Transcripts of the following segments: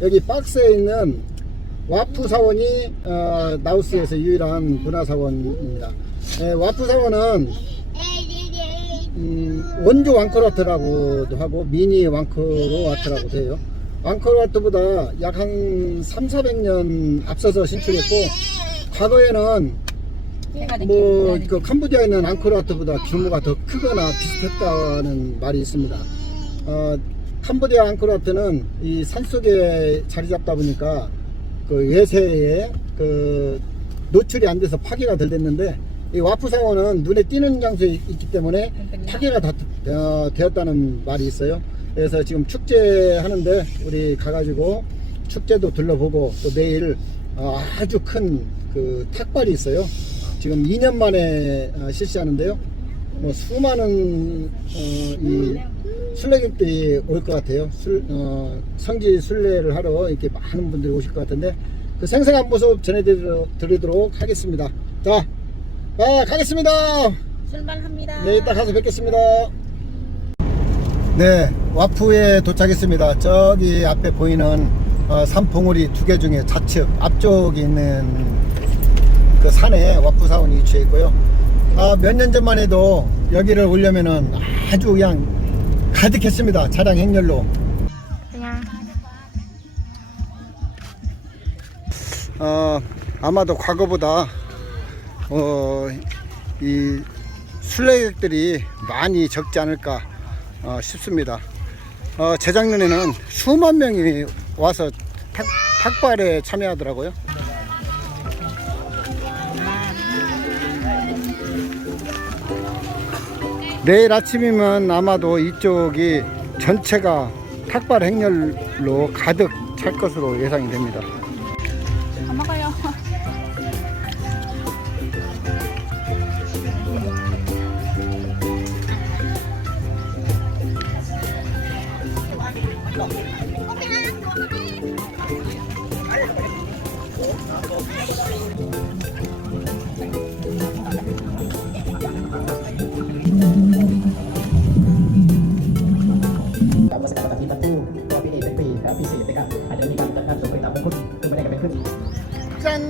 여기 박스에 있는 와프 사원이 어, 라오스에서 유일한 문화 사원입니다. 네, 와프 사원은 음, 원조 왕크로와트라고도 하고 미니 왕크로와트라고 돼요. 왕크로와트보다 약 한 3, 400년 앞서서 신축했고 과거에는 뭐 그 캄보디아에 있는 앙코르와트보다 규모가 더 크거나 비슷했다는 말이 있습니다. 어, 캄보디아 앙코르와트는 이 산속에 자리 잡다 보니까 그 외세에 그 노출이 안 돼서 파괴가 덜 됐는데 이 와프 사원은 눈에 띄는 장소에 있기 때문에 파괴가 다 어, 되었다는 말이 있어요. 그래서 지금 축제 하는데 우리 가가지고 축제도 둘러보고 또 내일 어, 아주 큰 그 탁발이 있어요. 지금 2년 만에 어, 실시하는데요. 뭐 수많은 어, 이 순례객들이 올 것 같아요. 술, 어, 성지 순례를 하러 이렇게 많은 분들이 오실 것 같은데 그 생생한 모습 전해드리도록 하겠습니다. 자, 아, 가겠습니다. 출발합니다. 네, 이따 가서 뵙겠습니다. 네, 와프에 도착했습니다. 저기 앞에 보이는 어, 산봉우리 두 개 중에 좌측 앞쪽에 있는 그 산에 와프 사원이 위치해 있고요. 아, 몇 년 전만 해도 여기를 오려면은 아주 그냥 가득했습니다. 차량 행렬로. 어, 아마도 과거보다 어, 이 순례객들이 많이 적지 않을까 어, 싶습니다. 어, 재작년에는 수만 명이 와서 탁, 탁발에 참여하더라고요. 내일 아침이면 아마도 이쪽이 전체가 탁발 행렬로 가득 찰 것으로 예상이 됩니다. 안 먹어요. 짠!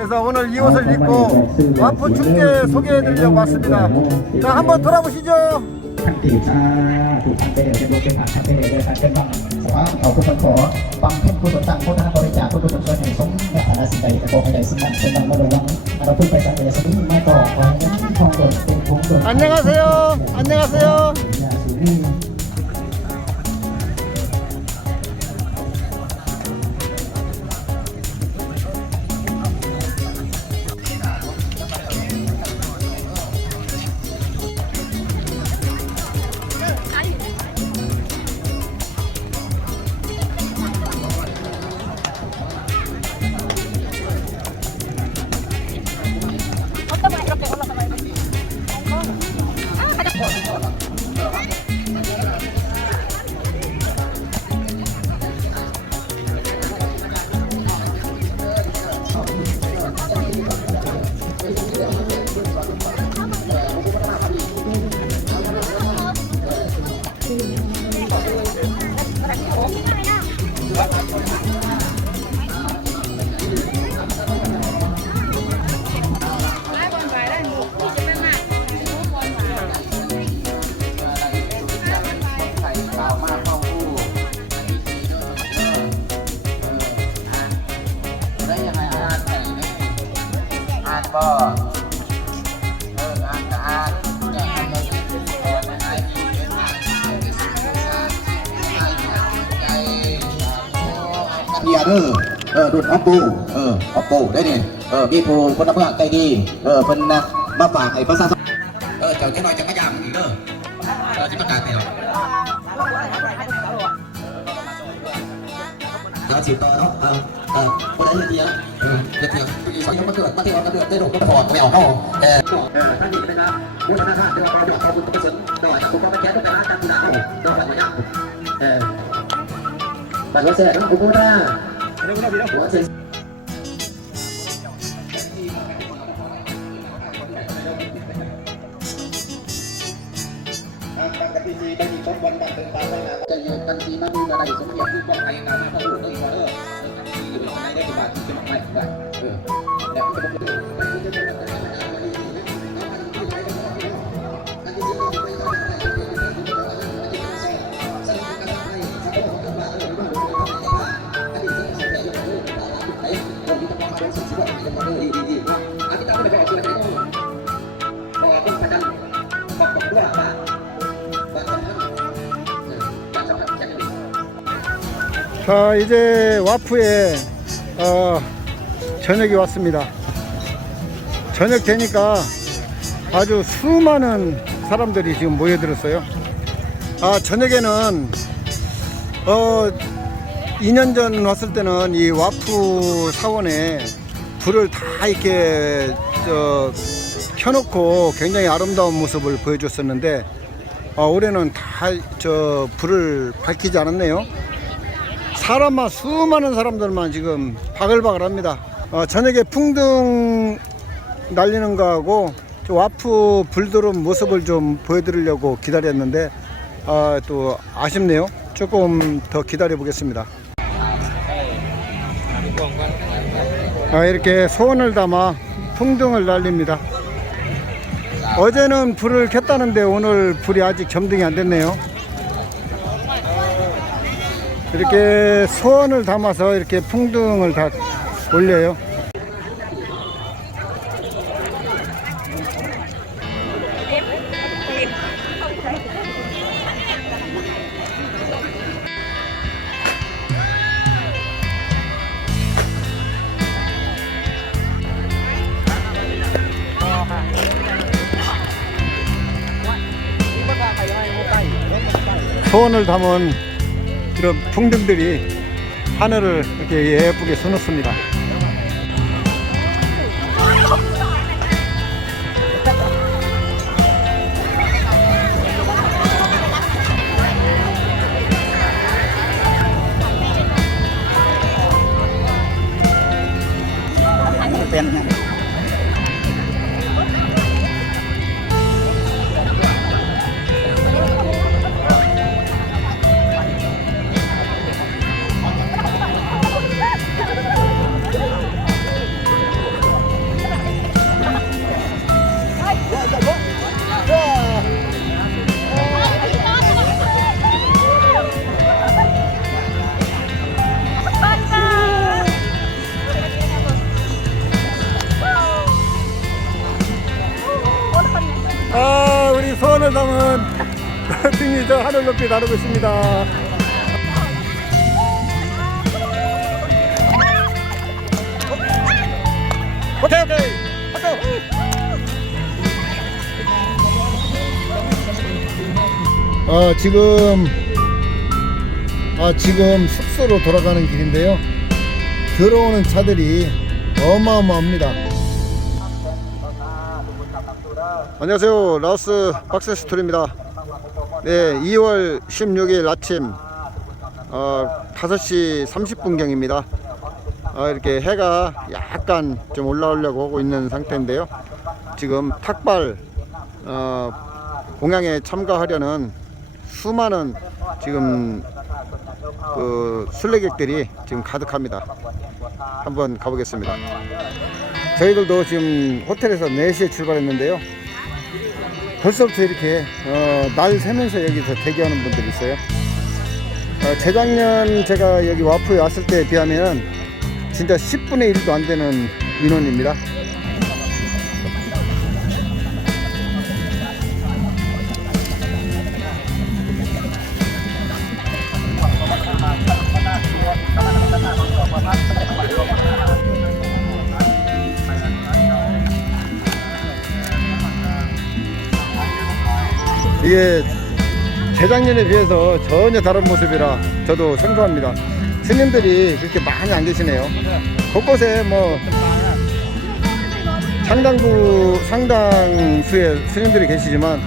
그래서 오늘 이 옷을 입고 와포 축제 소개해드리려고 왔습니다. 자, 한번 돌아보시죠. 안녕하세요. 안녕하세요. เออเออดูนออปปูเอออปูได้เนี่ยเออมีผู้คนนับเพื่อนใจดีเออเพิ่นนะมาฝากให้ภาษาเออเจ้าแค่น้อยจะมายามอีกเด้อเออที่ประกาศไปหรอเราจีบต่อเนาะเออเออคนนั้นเดียวเออเดือดเดืหญิสองยังมาเกิดมาเที่ยวมาเกิดได้ดอกก็ถอดไม่ออกนองเออเออท่านนี้นะครับวัฒนธรรมเจ้าดี๋ยวเราดอกเราบุญกุศลดอกคุณก็ไปแก้ต้องไปร้านกันดาวดอกอหน้อย่างเออบัตรเสียจแล้วคุณก็ได้ ว่า 자 이제 와프에 어, 저녁이 왔습니다. 저녁 되니까 아주 수많은 사람들이 지금 모여들었어요. 아 저녁에는 어 2년 전 왔을 때는 이 와프 사원에 불을 다 이렇게 저 켜놓고 굉장히 아름다운 모습을 보여줬었는데 어, 올해는 다 저 불을 밝히지 않았네요 사람만 수많은 사람들만 지금 바글바글합니다. 어, 저녁에 풍등 날리는 거하고 저 와프 불 들어온 모습을 좀 보여드리려고 기다렸는데 아, 또 아쉽네요. 조금 더 기다려 보겠습니다. 아, 이렇게 소원을 담아 풍등을 날립니다. 어제는 불을 켰다는데 오늘 불이 아직 점등이 안 됐네요. 이렇게 소원을 담아서 이렇게 풍등을 다 올려요. 소원을 담은 이런 풍등들이 하늘을 이렇게 예쁘게 수놓습니다. 하늘 높이 나르고 있습니다. 오케이, 오케이. 아, 지금, 아, 지금 숙소로 돌아가는 길인데요. 들어오는 차들이 어마어마합니다. 안녕하세요. 라오스 박스스토리입니다. 네, 2월 16일 아침 어, 5시 30분경입니다. 어, 이렇게 해가 약간 좀 올라오려고 하고 있는 상태인데요. 지금 탁발 어, 공양에 참가하려는 수많은 지금 그 순례객들이 지금 가득합니다. 한번 가보겠습니다. 저희들도 지금 호텔에서 4시에 출발했는데요. 벌써부터 이렇게 어, 날 새면서 여기서 대기하는 분들이 있어요. 어, 재작년 제가 여기 와프에 왔을 때에 비하면 진짜 10분의 1도 안 되는 인원입니다. 이게 재작년에 비해서 전혀 다른 모습이라 저도 생소합니다. 스님들이 그렇게 많이 안 계시네요. 곳곳에 뭐 상당부 상당수의 스님들이 계시지만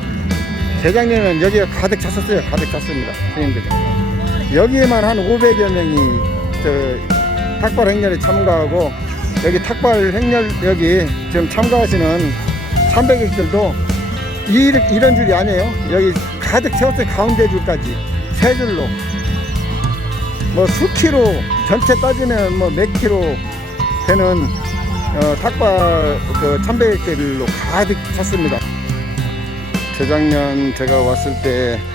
재작년에는 여기가 가득 찼었어요. 가득 찼습니다. 스님들이. 여기에만 한 500여 명이 저 탁발 행렬에 참가하고 여기 탁발 행렬 여기 지금 참가하시는 참배객들도 이, 이런 줄이 아니에요. 여기 가득 채웠어요. 가운데 줄까지 세 줄로 뭐 수키로 전체 따지면 뭐몇 킬로 되는 어, 탁발 그 참배객들로 가득 찼습니다. 재작년 제가 왔을 때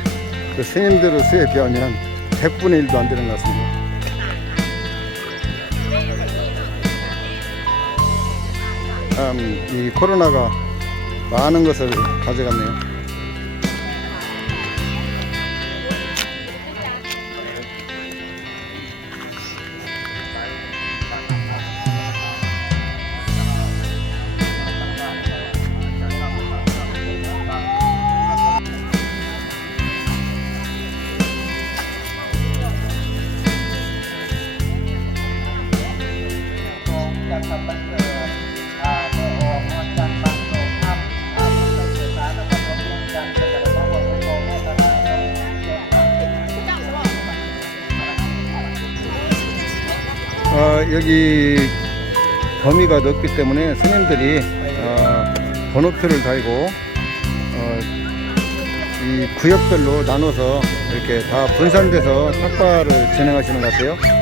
그 스님들의 수에 비하면 100분의 1도 안 되는 것 같습니다. 참, 이 코로나가 많은 것을 가져갔네요. 어, 여기 범위가 넓기 때문에 스님들이 어, 번호표를 달고 어, 이 구역별로 나눠서 이렇게 다 분산돼서 탁발을 진행하시는 것 같아요.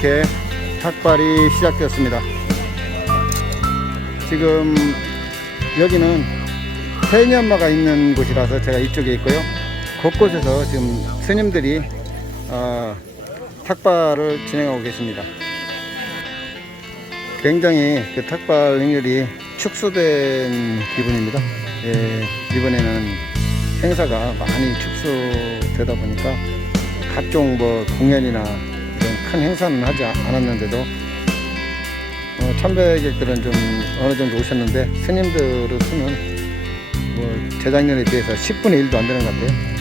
이렇게 탁발이 시작되었습니다. 지금 여기는 세년마가 있는 곳이라서 제가 이쪽에 있고요. 곳곳에서 지금 스님들이 어, 탁발을 진행하고 계십니다. 굉장히 그 탁발 행렬이 축소된 기분입니다. 예, 이번에는 행사가 많이 축소되다 보니까 각종 뭐 공연이나 큰 행사는 하지 않았는데도 어, 참배객들은 좀 어느 정도 오셨는데 스님들의 수는 뭐 재작년에 비해서 10분의 1도 안 되는 것 같아요.